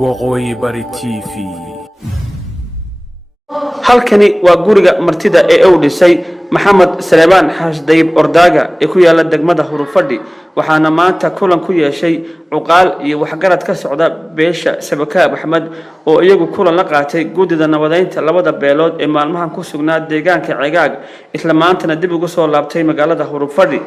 waqooyi bari TV. halkani waa guriga martida ee uu dhisay maxamed Saleebaan Xaash Dayib Ordaaga ee ku yaala degmada Hurufadhi waxaana maanta kulan ku yeeshay cuqaal iyo waxgarad ka socda beesha Sabakaab Axmed oo iyagu kulan la qaatay gudida nabadeynta labada beelood ee maalmahan ku sugnaa deegaanka Ceegaag isla maantana dib ugu soo laabtay magaalada Hurufadhi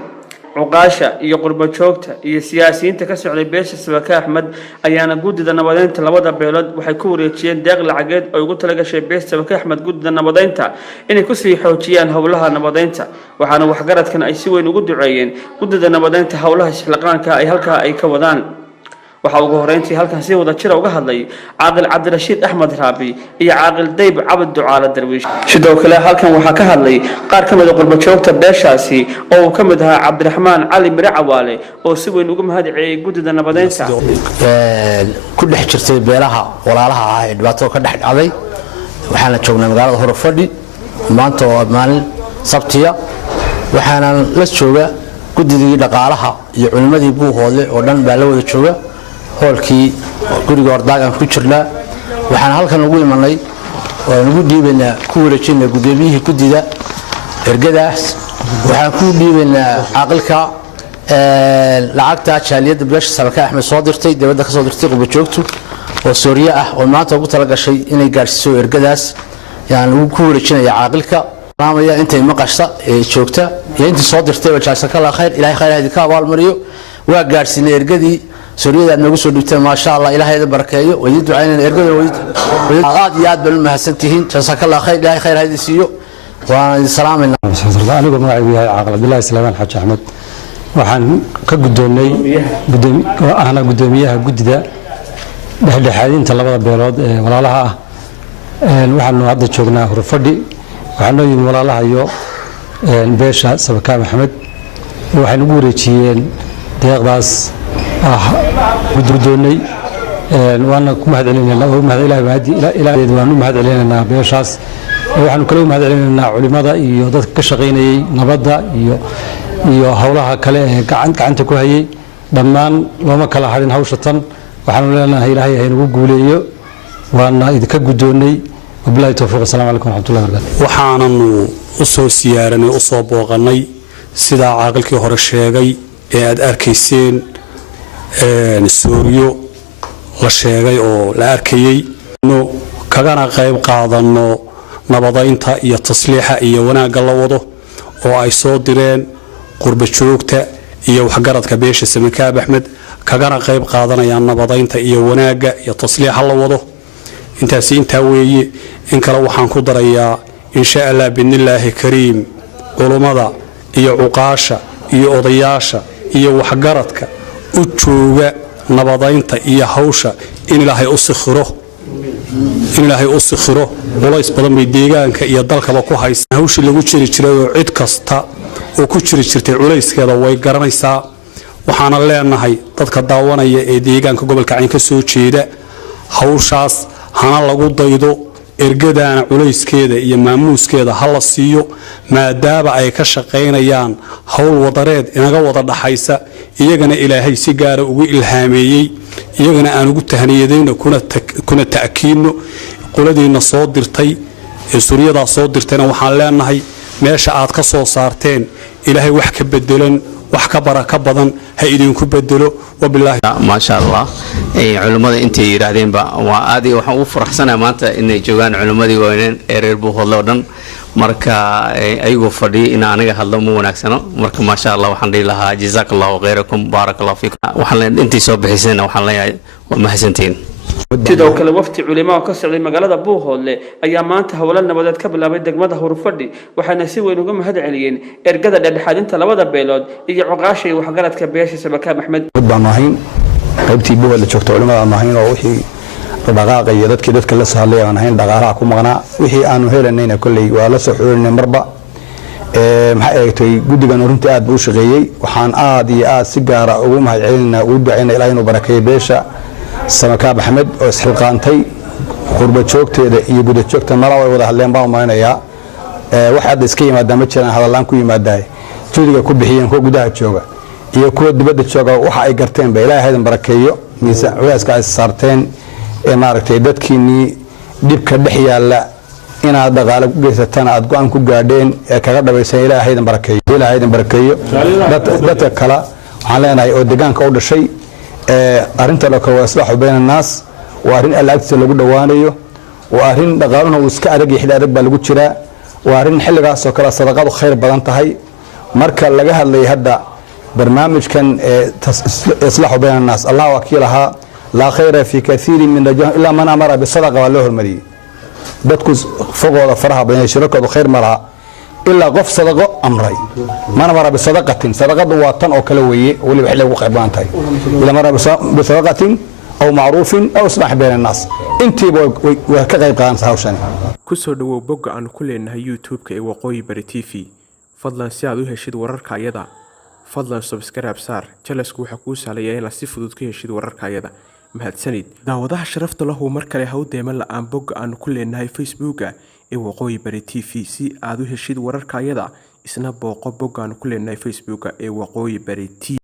cuqaasha iyo qurbo joogta iyo siyaasiyiinta ka socday beesha Sabakaab Axmed ayaana gudida nabadeynta labada beelood waxay ku wareejiyeen deeq lacageed oo ugu talagashay beesha Sabakaab Axmed gudida nabadeynta inay ku sii xoojiyaan howlaha nabadeynta waxaana waxgaradkan ay si weyn ugu duceeyeen gudida nabadeynta howlaha shaqaaqaanka ay halka ay ka wadaan waxa ugu horeyntii halkan si wada jira uga hadlay Caaqil Cabdirashiid Axmed Raabi iyo Caaqil Dayib Cabd Ducaale Darwiish sidoo kale halkan waxa ka hadlay qaar ka mid ah qurbo joogta beeshaasi oo uu ka mid ahaa Cabdiraxmaan Cali Mire Cawaale oo si weyn ugu mahadceliyay gudida nabadeynta ku dhex jirtay beelaha walaalaha ah ee dhibaato ka dhex dhacday waxaana joognaa magaalada Hurufadhi maanta oo maalin Sabtiya waxaana la jooga gudidii dhaqaalaha iyo culimadii buuhoodle oo dhan baa la wada jooga hoolkii guriga Ordaagan ku jirnaa waxaan halkan ugu imanay oo ugu dhiibanaa ku wareejinay guddoomiyihii gudida ergadaas waxaan ku dhiibanaa caaqilka lacagta jaaliyada beesha Sabakaab Axmed soo dirtay dawladda ka soo dirtay qurbo joogtu oo Soomaaliya ah oo maanta ugu tala gashay inay gaarsiiso ergadaas yaan ugu ku wareejinaya caaqilka maamaya intay maqashta ee joogta iyo intii soo dirtay wajaasa kala khayr ilaahay khayr ka abaal mariyo waa gaarsiinay ergadii Soomaaliya nagu soo dhigtay ma sha Allah ilaahay barakeeyo way ducaynayna ergada way aad iyo aad bal mahadsantihiin jaasa kala khayr ilaahay khayr haydi siiyo waan salaamayna anigu magacaygu yahay Caaqil Cabdullaahi Saleebaan Xaaji Axmed waxaan ka gudoonay gudoomiyaha gudida dhexdhexaadinta labada beelood ee walaalaha ah waxaanu hadda joognaa Hurufadhi waxaanu yimid walaalaha iyo beesha Sabakaab Axmed waxaynu ugu wareejiyeen deeqdaas gudoonay waana ku mahadcelinaynaa ilaahay waanu mahadcelinaynaa beeshaas waxaanu kale u mahadcelinaynaa culimada iyo dadka ka shaqeynayay nabadda iyo howlaha kale ee gacanta ku hayay dhammaan looma kala harin hawsha tan waxaanu leenahay ilaahay haynagu guuleeyo waana idinka gudoonay wabillahi tawfiiq assalamu alaykum warahmatullahi wabarakatuh waxaananu u soo siyaaranay u soo booqanay sida caaqilkii hore sheegay ee aad arkayseen Soomaaliya la sheegay oo la arkayay kagana qayb qaadano nabadeynta iyo tasliixa iyo wanaagga la wado oo ay soo direen qurbo joogta iyo waxgaradka beesha Sabakaab Axmed kagana qayb qaadanayaan nabadeynta iyo wanaagga iyo tasliixa la wado intaa weeye in kale waxaan ku darayaa insha Allah binnillaahi kariim culimada iyo cuqaasha iyo odayaasha iyo waxgaradka u jooga nabadeynta iyo hawsha in Ilaahay u sikhiro walays badan bay deegaanka iyo dalkaba ku haysan hawsha lagu jiri jiray oo cid kasta oo ku jiri jirtay culayskeeda way garanaysaa waxaana leenahay dadka daawanaya ee deegaanka gobolka Cayn ka soo jeeda hawshaas hana lagu daydo ergadana culayskeeda iyo maamuuskeeda hala siiyo maadaama ay ka shaqeynayaan hawl wadareed inaga wada dhaxaysa iyagana ilaahay si gaar ah ugu ilhaameeyay iyagana aan ugu tahniyadeyno kuna taakiino qoladiina soo dirtay ee Suuriyada soo dirtayna waxaan leenahay meesha aad ka soo saarteen ilaahay wax ka bedelan wax ka baraka badan ha idinku bedelo wabillahi ma sha Allah culimada intay yiraahdeen ba waa aad iyo waxaan ugu faraxsanahay maanta inay joogaan culimadii weyneen ee reer Buuhoodle oo dhan marka ayagoo fadhiyo in aniga hadlo ma wanaagsano marka ma sha Allah waxaan dhihi lahaa jazaakallahu khayrakum barakallahu fiikum waxaan intii soo bixisayna waxaan leeyahay waa mahadsantiin sidoo kale wafti culimo ka socday magaalada Buuhoodle ayaa maanta howlo nabadeed ka bilaabay degmada Hurufadhi waxaana si weyn uga mahadceliyeen ergada dhexdhexaadinta labada beelood iyo cuqaasha iyo waxgaradka beesha Sabakaab Axmed baan ahayn qaybtii Buuhoodle joogta culimada aan ahayn oo wixii dhaqaaqa iyo dadka la sahalay aan ahayn dhaqaalaha ku maqnaa wixii aanu helanayna kulay waa la soo xoorinay marba maxay eegtay gudigan runtii aad buu shaqeeyay waxaan aad iyo aad si gaar ah ugu mahadcelinaynaa ugu ducaynaa ilaahay inuu barakeeyo beesha Sabakaab Axmed oo isxilqaantay qurbo joogteeda iyo gudo joogta mara way wada hadleen baan maaynayaa wax aad iska yimaada ma jiraan hadalaan ku yimaadaay juudiga ku bixiyeen ko gudaha jooga iyo kuwa dibadda jooga waxa ay garteen ba ilaahay hadan barakeeyo miisaan culeyska ay saarteen maaragtay dadkiinnii dhibka dhex yaalla inaad dhaqaale ku geysataan aad go-aan ku gaadheen ee kaga dhabaysan ilaahaydan barakeeyo dadka kale waxaan leenahay oo deegaanka u dhashay arrinta la kale waa islaaxu bayna annaas waa arrin alla agtiisa lagu dhowaanayo waa arrin dhaqaaluhuna uu iska adag iyo xilli adag baa lagu jiraa waa arrin xilligaasoo kale sadaqadu khayr badan tahay marka laga hadlayay hadda barnaamijkan islaaxu bayna annaas allah waa kii lahaa laa khayra fii kaiirin min najwahum ilaa man amara bisadaqa waa loo hormariyey dadku fogooda faraha badan shirarkoodu khayr ma laha ilaa qof sadaqo amray man amara bisadaqatin sadaqadu waa tan oo kale weeye weliba xilli ugu qayb badan tahay ilaa man amara bisadaqatin aw macruufin aw islaax bayna annaas intiiba way ka qayb qaadanaysaa hawshani kusoo dhawow bogga aanu ku leenahay youtube-ka ee waqooyi bari t v fadlan si aad u heshid wararka ayada fadlan subscribe saar jalasku waxaa kuu sahlayaa inaad si fudud ka heshid wararka ayada mahadsanid daawadaha sharafta lahu mar kale ha u deeman la-aan bogga aanu ku leenahay facebooka ee waqooyi bari t v si aad u heshid wararka ayada isna booqo bogga aanu ku leenahay facebooka ee waqooyi bari t